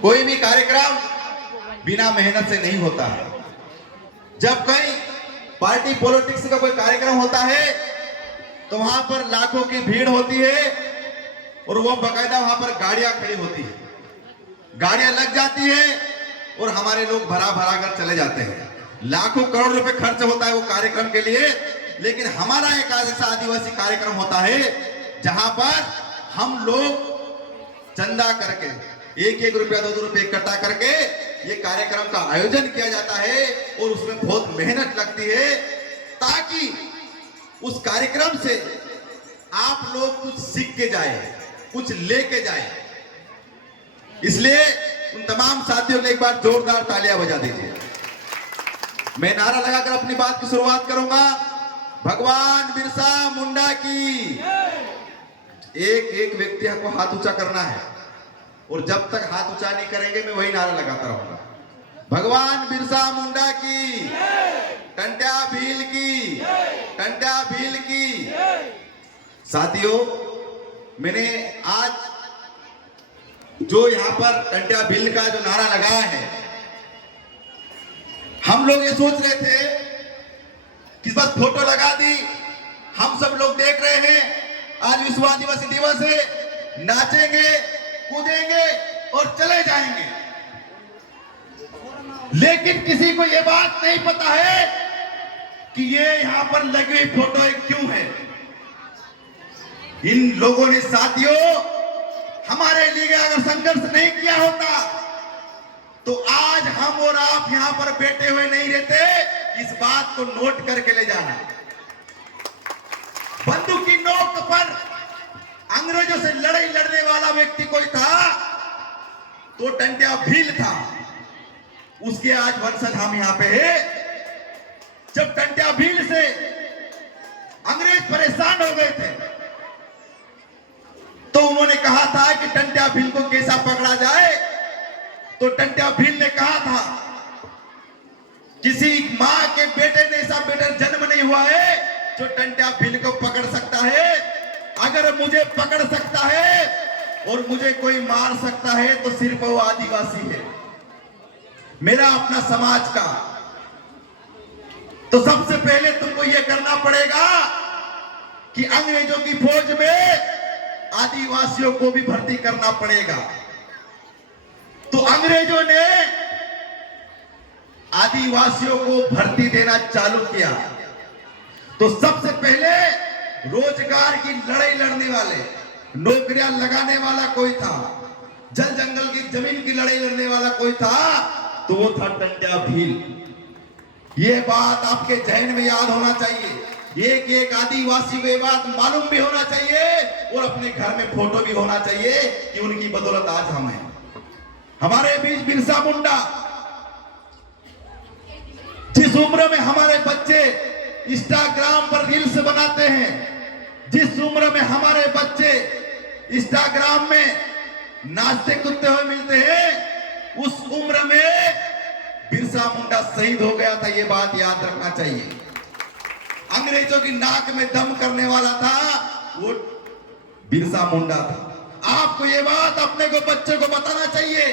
कोई भी कार्यक्रम बिना मेहनत से नहीं होता है। जब कहीं पार्टी पॉलिटिक्स का कोई कार्यक्रम होता है तो वहां पर लाखों की भीड़ होती है और वो बकायदा वहां पर गाड़ियां खड़ी होती है, गाड़ियां लग जाती है और हमारे लोग भरा भरा कर चले जाते हैं। लाखों करोड़ रुपए खर्च होता है वो कार्यक्रम के लिए, लेकिन हमारा एक ऐसा आदिवासी कार्यक्रम होता है जहां पर हम लोग चंदा करके 1-1 रुपया 2-2 रुपये इकट्ठा करके ये कार्यक्रम का आयोजन किया जाता है और उसमें बहुत मेहनत लगती है ताकि उस कार्यक्रम से आप लोग कुछ सीख के जाए, कुछ लेके जाए। इसलिए उन तमाम साथियों के एक बार जोरदार तालियां बजा दीजिए। मैं नारा लगाकर अपनी बात की शुरुआत करूंगा। भगवान बिरसा मुंडा की। एक एक व्यक्ति को हाथ ऊंचा करना है और जब तक हाथ ऊंचा नहीं करेंगे मैं वही नारा लगाता रहूंगा। भगवान बिरसा मुंडा की, टंट्या भील की, टंट्या भील की। साथियों, मैंने आज जो यहां पर टंट्या भील का जो नारा लगाया है, हम लोग ये सोच रहे थे कि बस फोटो लगा दी, हम सब लोग देख रहे हैं आज विश्व आदिवासी दिवस है, नाचेंगे कूदेंगे और चले जाएंगे। लेकिन किसी को यह बात नहीं पता है कि ये यहां पर लगी हुई फोटो क्यों है। इन लोगों ने साथियों हमारे लिए अगर संघर्ष नहीं किया होता तो आज हम और आप यहां पर बैठे हुए नहीं रहते। इस बात को नोट करके ले जाना। बंदूक की नोक पर अंग्रेजों से लड़ाई लड़ने वाला व्यक्ति कोई था तो टंट्या भील था। उसके आज वंशज हम यहां पे है। जब टंट्या भील से अंग्रेज परेशान हो गए थे तो उन्होंने कहा था कि टंट्या भील को कैसा पकड़ा जाए। तो टंट्या भील ने कहा था किसी मां के बेटे ने ऐसा बेटा जन्म नहीं हुआ है जो टंट्या भील को पकड़ सकता है। अगर मुझे पकड़ सकता है और मुझे कोई मार सकता है तो सिर्फ वो आदिवासी है, मेरा अपना समाज का। तो सबसे पहले तुमको यह करना पड़ेगा कि अंग्रेजों की फौज में आदिवासियों को भी भर्ती करना पड़ेगा। तो अंग्रेजों ने आदिवासियों को भर्ती देना चालू किया। तो सबसे पहले रोजगार की लड़ाई लड़ने वाले, नौकरियां लगाने वाला कोई था, जल जंगल की जमीन की लड़ाई लड़ने वाला कोई था तो वो था टंट्या भील। ये बात आपके जहन में याद होना चाहिए। एक एक आदिवासी को ये बात मालूम भी होना चाहिए और अपने घर में फोटो भी होना चाहिए कि उनकी बदौलत आज हम हैं। हमारे बीच बिरसा मुंडा। जिस उम्र में हमारे बच्चे इंस्टाग्राम पर रील्स बनाते हैं, जिस उम्र में हमारे बच्चे इंस्टाग्राम में नाचते कूदते हुए मिलते हैं, उस उम्र में बिरसा मुंडा शहीद हो गया था। ये बात याद रखना चाहिए। अंग्रेजों की नाक में दम करने वाला था वो बिरसा मुंडा था। आपको ये बात अपने को बच्चे को बताना चाहिए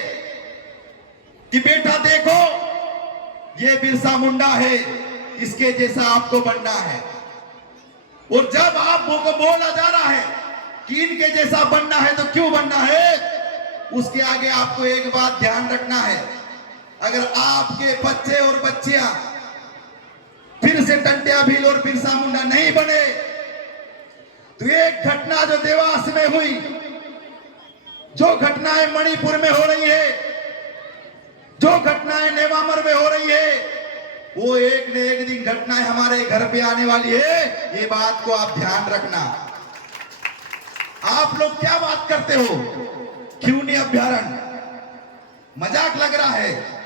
कि बेटा देखो ये बिरसा मुंडा है, इसके जैसा आपको बनना है। और जब आपको बोला जा रहा है कि इनके जैसा बनना है तो क्यों बनना है, उसके आगे आपको एक बात ध्यान रखना है। अगर आपके बच्चे और बच्चियां फिर से टंट्या भील और बिरसा मुंडा नहीं बने तो एक घटना जो देवास में हुई, जो घटनाएं मणिपुर में हो रही है, जो घटनाएं नेवामर में हो रही है, वो एक न एक दिन घटनाएं हमारे घर पे आने वाली है। ये बात को आप ध्यान रखना। आप लोग क्या बात करते हो, क्यों नहीं अभ्यारण्य, मजाक लग रहा है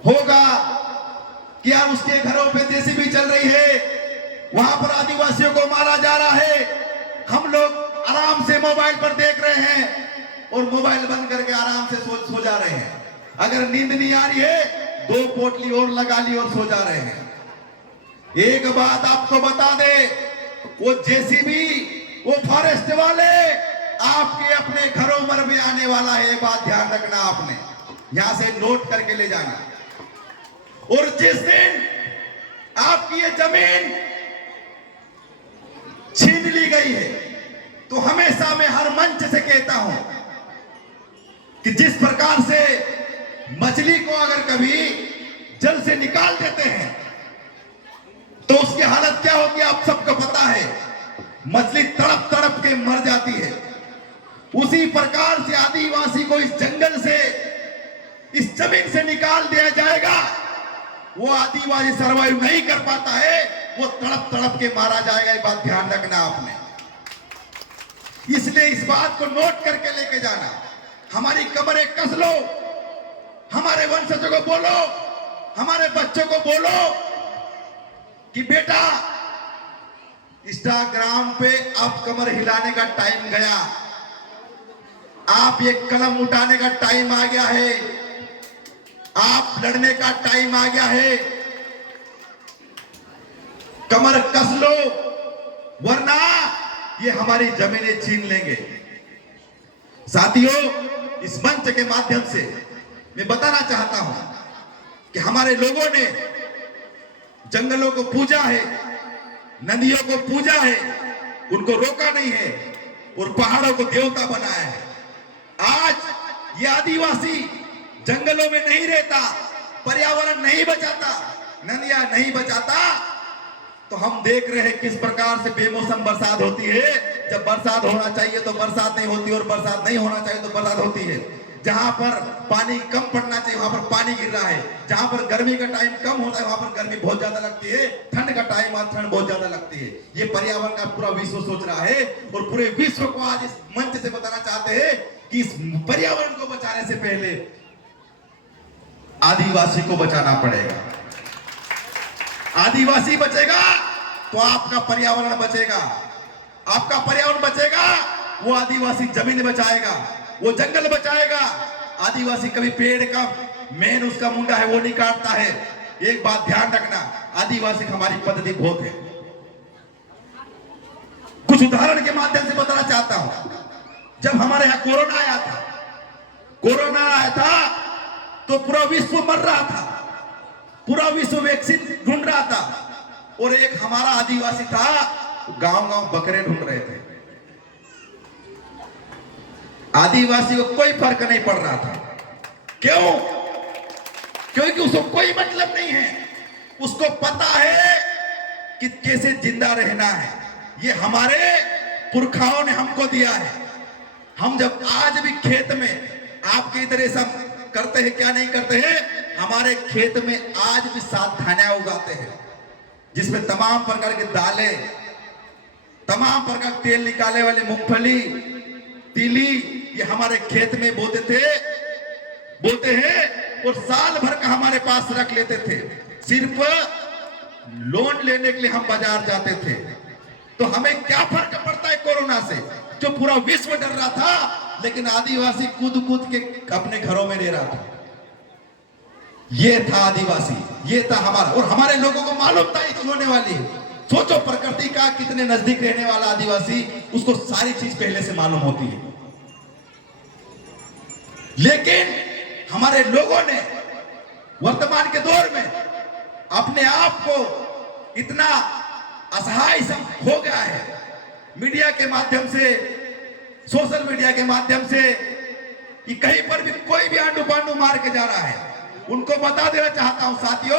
होगा कि यार उसके घरों पे जेसीबी चल रही है, वहां पर आदिवासियों को मारा जा रहा है। हम लोग आराम से मोबाइल पर देख रहे हैं और मोबाइल बंद करके आराम से सो जा रहे हैं। अगर नींद नहीं आ रही है 2 पोटली और लगा ली और सो जा रहे हैं। एक बात आपको बता दे, वो जेसीबी, वो फॉरेस्ट वाले आपके अपने घरों पर भी आने वाला है, ये बात ध्यान रखना आपने, यहां से नोट करके ले जाना। और जिस दिन आपकी ये जमीन छीन ली गई है, तो हमेशा मैं हर मंच से कहता हूं कि जिस प्रकार से मछली को अगर कभी जल से निकाल देते हैं तो उसकी हालत क्या होती है आप सबको पता है, मछली तड़प तड़प के मर जाती है। उसी प्रकार से आदिवासी को इस जंगल से, इस जमीन से निकाल दिया जाएगा, वो आदिवासी सर्वाइव नहीं कर पाता है, वो तड़प तड़प के मारा जाएगा। ये बात ध्यान रखना आपने, इसलिए इस बात को नोट करके लेके जाना। हमारी कमरें कस लो, हमारे वंशजों को बोलो, हमारे बच्चों को बोलो कि बेटा इंस्टाग्राम पे अब कमर हिलाने का टाइम गया, आप ये कलम उठाने का टाइम आ गया है, आप लड़ने का टाइम आ गया है, कमर कस लो, वरना ये हमारी जमीनें छीन लेंगे। साथियों, इस मंच के माध्यम से मैं बताना चाहता हूं कि हमारे लोगों ने जंगलों को पूजा है, नदियों को पूजा है, उनको रोका नहीं है और पहाड़ों को देवता बनाया है। आज ये आदिवासी जंगलों में नहीं रहता, पर्यावरण नहीं बचाता, नदियां नहीं बचाता, तो हम देख रहे हैं किस प्रकार से बेमौसम बरसात होती है। जब बरसात होना चाहिए तो बरसात नहीं होती, और बरसात नहीं होना चाहिए तो बरसात होती है। जहां पर पानी कम पड़ना चाहिए वहां पर पानी गिर रहा है, जहां पर गर्मी का टाइम कम होता है वहां पर गर्मी बहुत ज्यादा लगती है, ठंड का टाइम आज ठंड बहुत ज्यादा लगती है। ये पर्यावरण का पूरा विश्व सोच रहा है, और पूरे विश्व को आज इस मंच से बताना चाहते हैं कि इस पर्यावरण को बचाने से पहले आदिवासी को बचाना पड़ेगा। आदिवासी बचेगा तो आपका पर्यावरण बचेगा, आपका पर्यावरण बचेगा, वो आदिवासी जमीन बचाएगा, वो जंगल बचाएगा। आदिवासी कभी पेड़ का मेन उसका मुंडा है वो नहीं काटता है। एक बात ध्यान रखना, आदिवासी हमारी पद्धति बहुत है। कुछ उदाहरण के माध्यम से बताना चाहता हूं। जब हमारे यहां कोरोना आया था तो पूरा विश्व मर रहा था, पूरा विश्व वैक्सीन ढूंढ रहा था, और एक हमारा आदिवासी था, गांव गांव बकरे ढूंढ रहे थे। आदिवासी को कोई फर्क नहीं पड़ रहा था। क्यों? क्योंकि उसको कोई मतलब नहीं है, उसको पता है कि कैसे जिंदा रहना है। ये हमारे पुरखाओं ने हमको दिया है। हम जब आज भी खेत में आपके इधर ऐसा करते हैं क्या नहीं करते हैं, हमारे खेत में आज भी सावधानियां उगाते हैं, जिसमें तमाम प्रकार के दालें, तमाम प्रकार तेल निकाले वाले मूंगफली, तीली, ये हमारे खेत में बोते हैं, और साल भर का हमारे पास रख लेते थे। सिर्फ लोन लेने के लिए हम बाजार जाते थे। तो हमें क्या फर्क पड़ता है कोरोना से, जो पूरा विश्व डर रहा था, लेकिन आदिवासी कूद कूद के अपने घरों में रह रहा था। ये था आदिवासी, ये था हमारा, और हमारे लोगों को मालूम था ये चीज होने वाली है। सोचो, प्रकृति का कितने नजदीक रहने वाला आदिवासी, उसको सारी चीज पहले से मालूम होती है। लेकिन हमारे लोगों ने वर्तमान के दौर में अपने आप को इतना असहाय हो गया है, मीडिया के माध्यम से, सोशल मीडिया के माध्यम से, कि कहीं पर भी कोई भी आंडू पांडू मार के जा रहा है। उनको बता देना चाहता हूं साथियों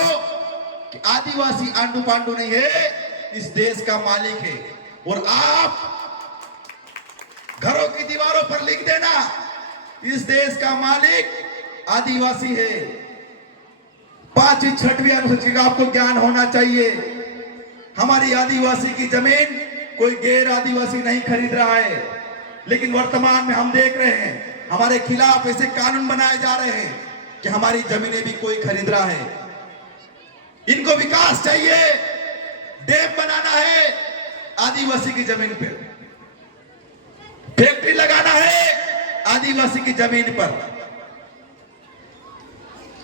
कि आदिवासी आंडू पांडू नहीं है, इस देश का मालिक है। और आप घरों की दीवारों पर लिख देना, इस देश का मालिक आदिवासी है। 5वीं 6वीं अनुसूची का आपको ज्ञान होना चाहिए। हमारी आदिवासी की जमीन कोई गैर आदिवासी नहीं खरीद रहा है, लेकिन वर्तमान में हम देख रहे हैं हमारे खिलाफ ऐसे कानून बनाए जा रहे हैं कि हमारी जमीनें भी कोई खरीद रहा है। इनको विकास चाहिए, डैम बनाना है आदिवासी की जमीन पर, फैक्ट्री लगाना है आदिवासी की जमीन पर,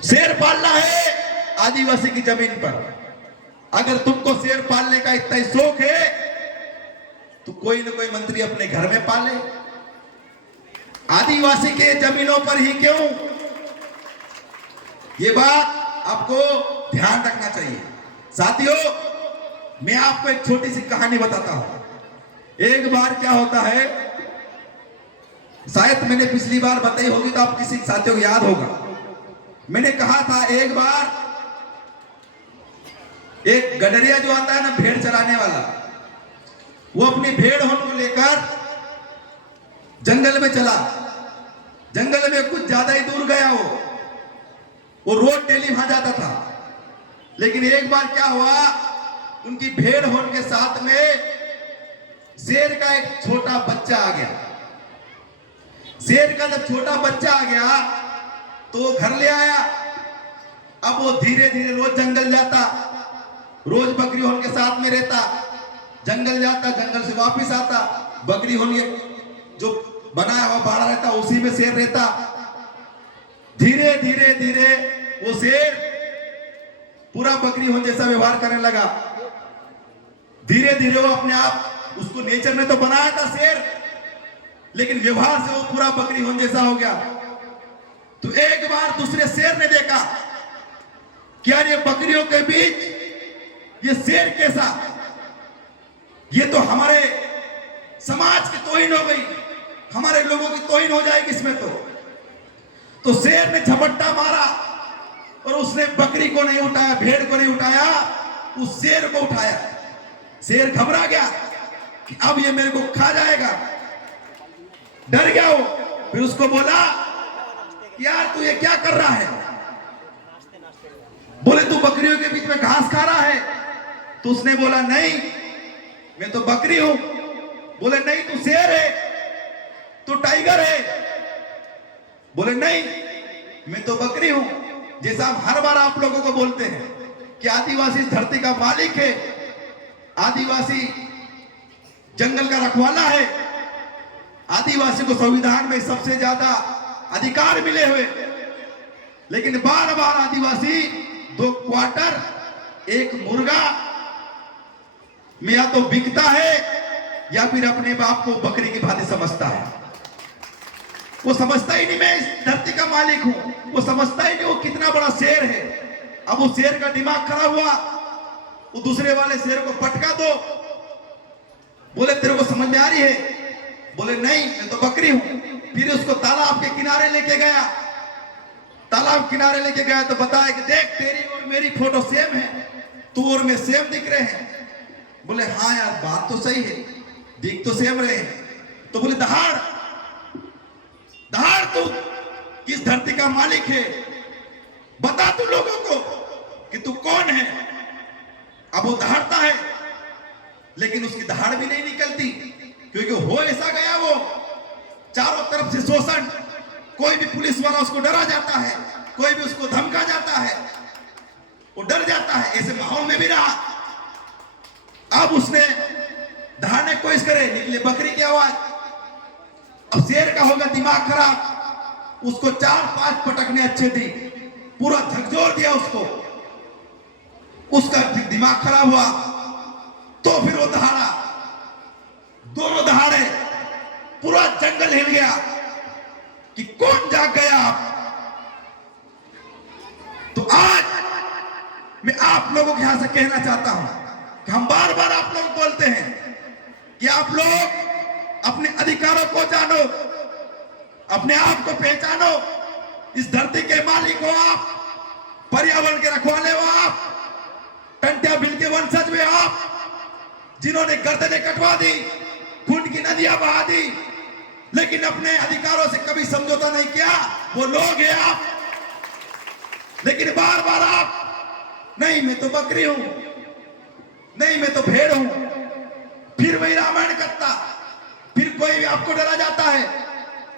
शेर पालना है आदिवासी की जमीन पर। अगर तुमको शेर पालने का इतना ही शौक है तो कोई ना कोई मंत्री अपने घर में पाले, आदिवासी के जमीनों पर ही क्यों? ये बात आपको ध्यान रखना चाहिए। साथियों, मैं आपको एक छोटी सी कहानी बताता हूं। एक बार क्या होता है, शायद मैंने पिछली बार बताई होगी तो आप किसी साथियों को याद होगा। मैंने कहा था एक बार एक गडरिया जो आता है ना, भेड़ चराने वाला, वो अपनी भेड़ होन को लेकर जंगल में चला। जंगल में कुछ ज्यादा ही दूर गया वो रोज डेली वहां जाता था। लेकिन एक बार क्या हुआ, उनकी भेड़ होने के साथ में शेर का एक छोटा बच्चा आ गया। शेर का जब छोटा बच्चा आ गया तो वो घर ले आया। अब वो धीरे धीरे रोज जंगल जाता, रोज बकरी होने के साथ में रहता, जंगल जाता, जंगल से वापस आता, बकरी होने जो बनाया हुआ बाड़ा रहता उसी में शेर रहता। धीरे धीरे धीरे वो शेर पूरा बकरी होने जैसा व्यवहार करने लगा। धीरे धीरे वो अपने आप, उसको नेचर ने तो बनाया था शेर, लेकिन व्यवहार से वो पूरा बकरी होने जैसा हो गया। तो एक बार दूसरे शेर ने देखा कि यार ये बकरियों के बीच ये शेर कैसा, ये तो हमारे समाज की तौहीन हो गई, हमारे लोगों की तौहीन हो जाएगी इसमें। तो शेर ने झपट्टा मारा और उसने बकरी को नहीं उठाया, भेड़ को नहीं उठाया, उस शेर को उठाया। शेर घबरा गया कि अब ये मेरे को खा जाएगा, डर गया वो। फिर उसको बोला यार तू ये क्या कर रहा है? बोले तू बकरियों के बीच में घास खा रहा है। तो उसने बोला नहीं, मैं तो बकरी हूं। बोले नहीं, तू शेर है, तू टाइगर है। बोले नहीं, मैं तो बकरी हूं। जैसा हम हर बार आप लोगों को बोलते हैं कि आदिवासी इस धरती का मालिक है, आदिवासी जंगल का रखवाला है, आदिवासी को संविधान में सबसे ज्यादा अधिकार मिले हुए, लेकिन बार बार आदिवासी 2 क्वार्टर, 1 मुर्गा में या तो बिकता है या फिर अपने बाप को बकरी की भांति समझता है। वो समझता ही नहीं मैं इस धरती का मालिक हूं, वो समझता ही नहीं वो कितना बड़ा शेर है। अब वो शेर का दिमाग खराब हुआ, वो दूसरे वाले शेर को पटका दो। बोले तेरे को समझ में आ रही है? बोले नहीं, मैं तो बकरी हूं। फिर उसको तालाब के किनारे लेके गया। तालाब किनारे लेके गया तो बताया कि देख तेरी और मेरी फोटो सेम है, तू और मैं सेम दिख रहे हैं। बोले हाँ यार बात तो सही है, दिख तो सेम रहे हैं। तो बोले दहाड़ दहाड़, तू इस धरती का मालिक है, बता तू लोगों को कि तू कौन है। अब वो दहाड़ता है, लेकिन उसकी दहाड़ भी नहीं निकलती, क्योंकि हो ऐसा गया वो चारों तरफ से शोषण। कोई भी पुलिस वाला उसको डरा जाता है, कोई भी उसको धमका जाता है, वो डर जाता है। ऐसे माहौल में भी रहा। अब उसने दहाड़ने की कोशिश करे, निकले बकरी की आवाज। अब शेर का होगा दिमाग खराब, उसको 4-5 पटकने अच्छे दी, पूरा झकझोर दिया उसको, उसका दिमाग खराब हुआ। तो फिर वो दहाड़ा, दोनों दहाड़े, पूरा जंगल हिल गया कि कौन जाग गया आप। तो आज मैं आप लोगों के यहां से कहना चाहता हूं कि हम बार बार आप लोग बोलते हैं कि आप लोग अपने अधिकारों को जानो, अपने आप को पहचानो। इस धरती के मालिक हो आप, पर्यावरण के रखवाले हो आप, टंट्या भील के वंशज में आप, जिन्होंने गर्दनें कटवा दी, खून की नदियां बहा दी, लेकिन अपने अधिकारों से कभी समझौता नहीं किया, वो लोग हैं आप। लेकिन बार बार आप नहीं मैं तो बकरी हूं, नहीं मैं तो भेड़ हूं। फिर वही रामायण करता, फिर कोई भी आपको डरा जाता है,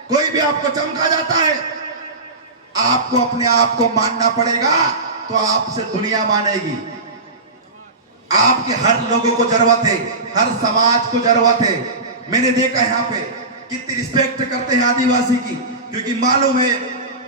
कोई भी आपको चमका जाता है। आपको अपने आप को मानना पड़ेगा, तो आपसे दुनिया मानेगी। आपके हर लोगों को जरूरत है, हर समाज को जरूरत है। मैंने देखा यहाँ पे कितनी रिस्पेक्ट करते हैं आदिवासी की, क्योंकि मालूम है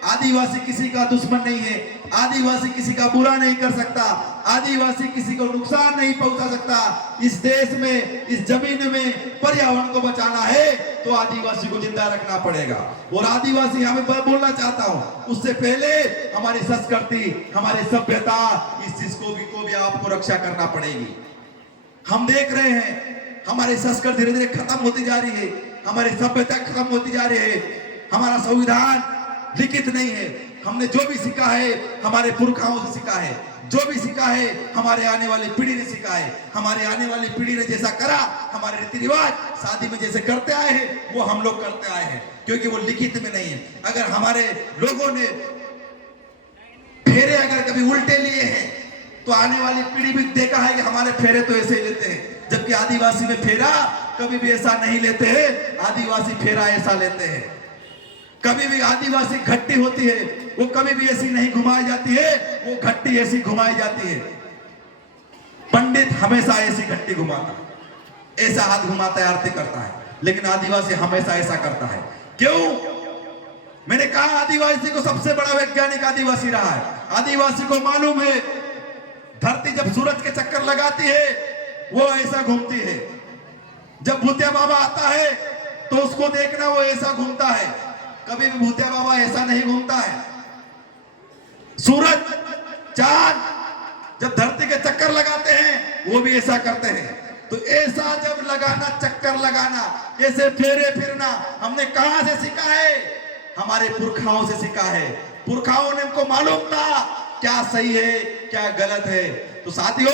आदिवासी किसी का दुश्मन नहीं है, आदिवासी किसी का बुरा नहीं कर सकता, आदिवासी किसी को नुकसान नहीं पहुंचा सकता। इस देश में, इस जमीन में पर्यावरण को बचाना है तो आदिवासी को जिंदा रखना पड़ेगा। और आदिवासी हमें बोलना चाहता हूं, उससे पहले हमारी संस्कृति, हमारी सभ्यता, इस चीज को भी आपको रक्षा करना पड़ेगी। हम देख रहे हैं हमारी संस्कृति धीरे धीरे खत्म होती जा रही है, हमारी सभ्यता खत्म होती जा रही है। हमारा संविधान लिखित नहीं है, हमने जो भी सीखा है हमारे पुरखाओं से सीखा है, जो भी सीखा है हमारे आने वाली पीढ़ी ने सीखा है। हमारी आने वाली पीढ़ी ने जैसा करा, हमारे रीति रिवाज शादी में जैसे करते आए हैं वो हम लोग करते आए हैं, क्योंकि वो लिखित में नहीं है। अगर हमारे लोगों ने फेरे अगर कभी उल्टे लिए हैं तो आने वाली पीढ़ी भी देखा है कि हमारे फेरे तो ऐसे ही लेते हैं, जबकि आदिवासी में फेरा कभी भी ऐसा नहीं लेते हैं। आदिवासी फेरा ऐसा लेते हैं। कभी भी आदिवासी घट्टी होती है वो कभी भी ऐसी नहीं घुमाई जाती है, वो घट्टी ऐसी घुमाई जाती है। पंडित हमेशा ऐसी घट्टी घुमाता है, ऐसा हाथ घुमाता है, आरती करता है, लेकिन आदिवासी हमेशा ऐसा करता है। क्यों? मैंने कहा आदिवासी को सबसे बड़ा वैज्ञानिक आदिवासी रहा है। आदिवासी को मालूम है धरती जब सूरज के चक्कर लगाती है वो ऐसा घूमती है, जब भूतिया बाबा आता है तो उसको देखना वो ऐसा घूमता है। कभी भी भूतिया बाबा ऐसा नहीं घूमता है। सूरज चांद जब धरती के चक्कर लगाते हैं वो भी ऐसा करते हैं। तो ऐसा जब लगाना, चक्कर लगाना, ऐसे फेरे फिरना हमने कहां से सीखा है? हमारे पुरखाओं से सीखा है। पुरखाओं ने हमको मालूम था क्या सही है क्या गलत है। तो साथियों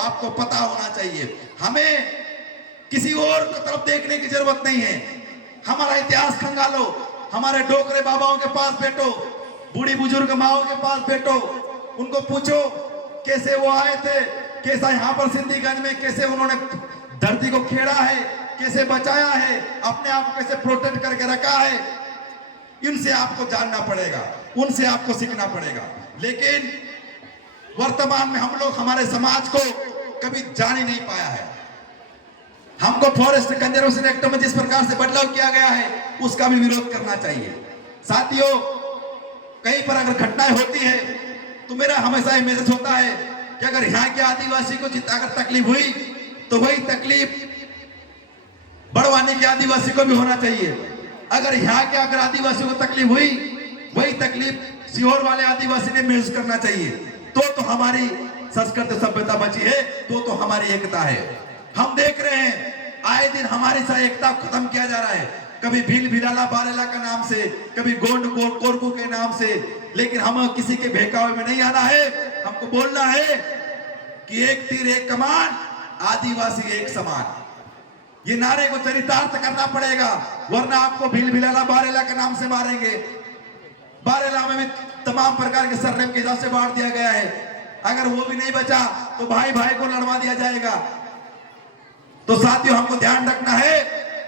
आपको पता होना चाहिए, हमें किसी और की तरफ देखने की जरूरत नहीं है। हमारा इतिहास खंगालो, हमारे डोकरे बाबाओं के पास बैठो, बूढ़ी बुजुर्ग माओं के पास बैठो, उनको पूछो कैसे वो आए थे, कैसा यहाँ पर सिद्धिगंज में कैसे उन्होंने धरती को खेड़ा है, कैसे बचाया है, अपने आप को कैसे प्रोटेक्ट करके रखा है। इनसे आपको जानना पड़ेगा, उनसे आपको सीखना पड़ेगा। लेकिन वर्तमान में हम लोग हमारे समाज को कभी जान ही नहीं पाया है। हमको फॉरेस्ट कंजर्वेशन एक्ट में जिस प्रकार से बदलाव किया गया है उसका भी विरोध करना चाहिए। साथियों कहीं पर अगर घटनाएं होती है तो मेरा हमेशा ये मैसेज होता है कि अगर यहाँ के आदिवासी को अगर तकलीफ हुई तो वही तकलीफ बड़वानी के आदिवासी को भी होना चाहिए। अगर यहाँ के अगर आदिवासी को तकलीफ हुई वही तकलीफ सीहोर वाले आदिवासी ने महसूस करना चाहिए। तो हमारी संस्कृति सभ्यता बची है, तो हमारी एकता है। हम देख रहे हैं आए दिन हमारी सा एकता खत्म किया जा रहा है, कभी भील भिलाला बारेला का नाम से, कभी गोंड कोरकू के नाम से। लेकिन हम किसी के बहकावे में नहीं आना है। हमको बोलना है कि एक तीर एक कमान, आदिवासी एक समान। ये नारे को चरितार्थ करना पड़ेगा, वरना आपको भील भिलाला बारेला के नाम से मारेंगे। बारेला में भी तमाम प्रकार के सरनेम के हिसाब से बांट दिया गया है। अगर वो भी नहीं बचा तो भाई भाई को लड़वा दिया जाएगा। तो साथियों हमको ध्यान रखना है,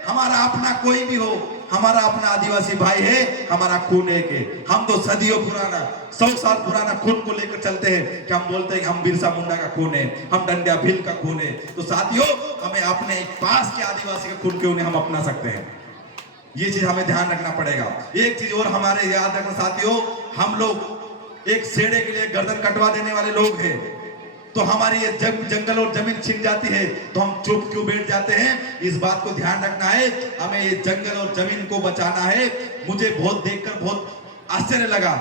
हमारा अपना कोई भी हो, हमारा अपना आदिवासी भाई है, हमारा खून एक है। हम तो सदियों पुराना, 100 साल पुराना खून को लेकर चलते हैं कि हम बोलते हैं कि हम बिरसा मुंडा का खून है, हम डंडिया भील का खून है। तो साथियों हमें अपने पास के आदिवासी का खून क्यों नहीं हम अपना सकते हैं, ये चीज हमें ध्यान रखना पड़ेगा। एक चीज और हमारे याद रखना साथियों, हम लोग एक सेड़े के लिए गर्दन कटवा देने वाले लोग हैं। तो हमारी ये जंगल और जमीन छिन जाती है तो हम चुप क्यों बैठ जाते हैं? इस बात को ध्यान रखना है, हमें ये जंगल और जमीन को बचाना है। मुझे बहुत देखकर बहुत आश्चर्य लगा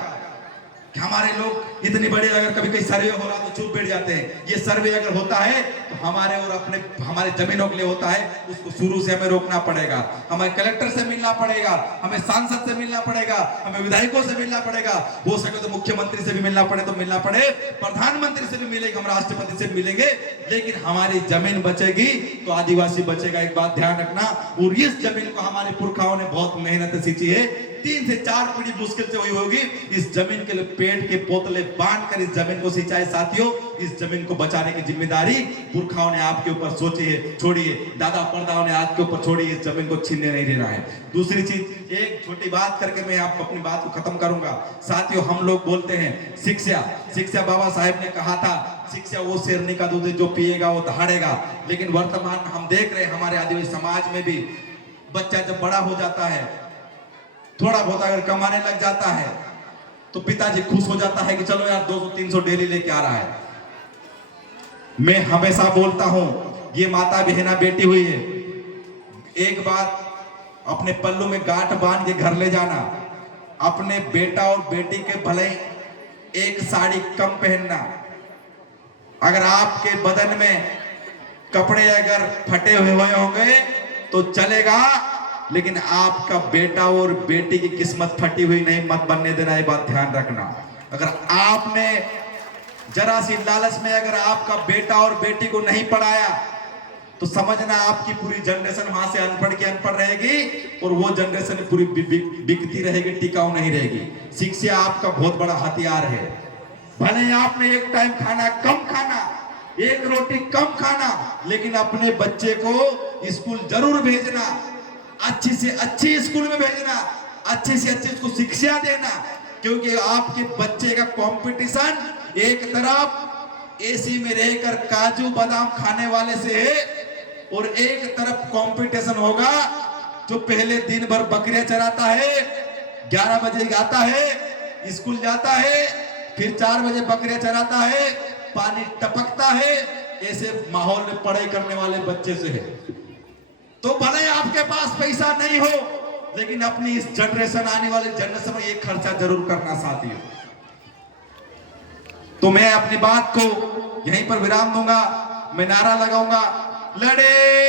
कि हमारे लोग इतनी बड़ी, अगर कभी कहीं सर्वे हो रहा तो चुप बैठ जाते हैं। ये सर्वे अगर होता है तो हमारे और अपने हमारे जमीनों के लिए होता है, उसको शुरू से हमें रोकना पड़ेगा। हमें कलेक्टर से मिलना पड़ेगा, हमें सांसद से मिलना पड़ेगा, हमें विधायकों से मिलना पड़ेगा, हो सके तो मुख्यमंत्री से भी मिलना पड़े तो मिलना पड़े, प्रधानमंत्री से भी मिलेगा, हम राष्ट्रपति से मिलेंगे। लेकिन हमारी जमीन बचेगी तो आदिवासी बचेगा, एक बात ध्यान रखना। और इस जमीन को हमारे पुरखाओं ने बहुत मेहनत से सींची है, 3 से 4 पीढ़ी मुश्किल से हुई होगी। इस जमीन के लिए पेट के पोतले बांधकर इस जमीन को सिंचाई। साथियों इस जमीन को बचाने की जिम्मेदारी पुरखाओं ने आपके ऊपर सोची है, छोड़ी है, दादा परदाओं ने आपके ऊपर छोड़ी है, इस जमीन को छीनने नहीं देना है। दूसरी चीज, एक छोटी बात करके मैं आपको अपनी बात को खत्म करूंगा। साथियों हम लोग बोलते हैं शिक्षा बाबा साहेब ने कहा था, शिक्षा वो शेरनी का दूध जो पिएगा वो दहाड़ेगा। लेकिन वर्तमान में हम देख रहे हैं हमारे आदिवासी समाज में भी बच्चा जब बड़ा हो जाता है, थोड़ा बहुत अगर कमाने लग जाता है तो पिताजी खुश हो जाता है कि चलो यार 200-300 डेली लेके आ रहा है। मैं हमेशा बोलता हूं, ये माता बहना बेटी हुई है, एक बात अपने पल्लू में गांठ बांध के घर ले जाना। अपने बेटा और बेटी के भले एक साड़ी कम पहनना। अगर आपके बदन में कपड़े अगर फटे हुए होंगे तो चलेगा, लेकिन आपका बेटा और बेटी की किस्मत फटी हुई नहीं मत बनने देना, ये बात ध्यान रखना। अगर आपने जरा सी लालच में अगर आपका बेटा और बेटी को नहीं पढ़ाया तो समझना आपकी पूरी जनरेशन वहां से अनपढ़ की अनपढ़ रहेगी और वो जनरेशन पूरी बिकती रहेगी, टिकाऊ नहीं रहेगी। शिक्षा आपका बहुत बड़ा हथियार है। भले आपने एक टाइम खाना कम खाना, एक रोटी कम खाना, लेकिन अपने बच्चे को स्कूल जरूर भेजना, अच्छी से अच्छी स्कूल में भेजना, अच्छी से अच्छी उसको शिक्षा देना। क्योंकि आपके बच्चे का कंपटीशन एक तरफ एसी में रहकर काजू बादाम खाने वाले से है और एक तरफ कंपटीशन होगा जो पहले दिन भर बकरियां चराता है, 11 बजे आता है, स्कूल जाता है, फिर 4 बजे बकरियां चराता है, पानी टपकता है। ऐसे माहौल में पढ़ाई करने वाले बच्चे से है। तो भले आपके पास पैसा नहीं हो, लेकिन अपनी इस जनरेशन, आने वाले जनरेशन में ये खर्चा जरूर करना साथियों। तो मैं अपनी बात को यहीं पर विराम दूंगा। मैं नारा लगाऊंगा, लड़े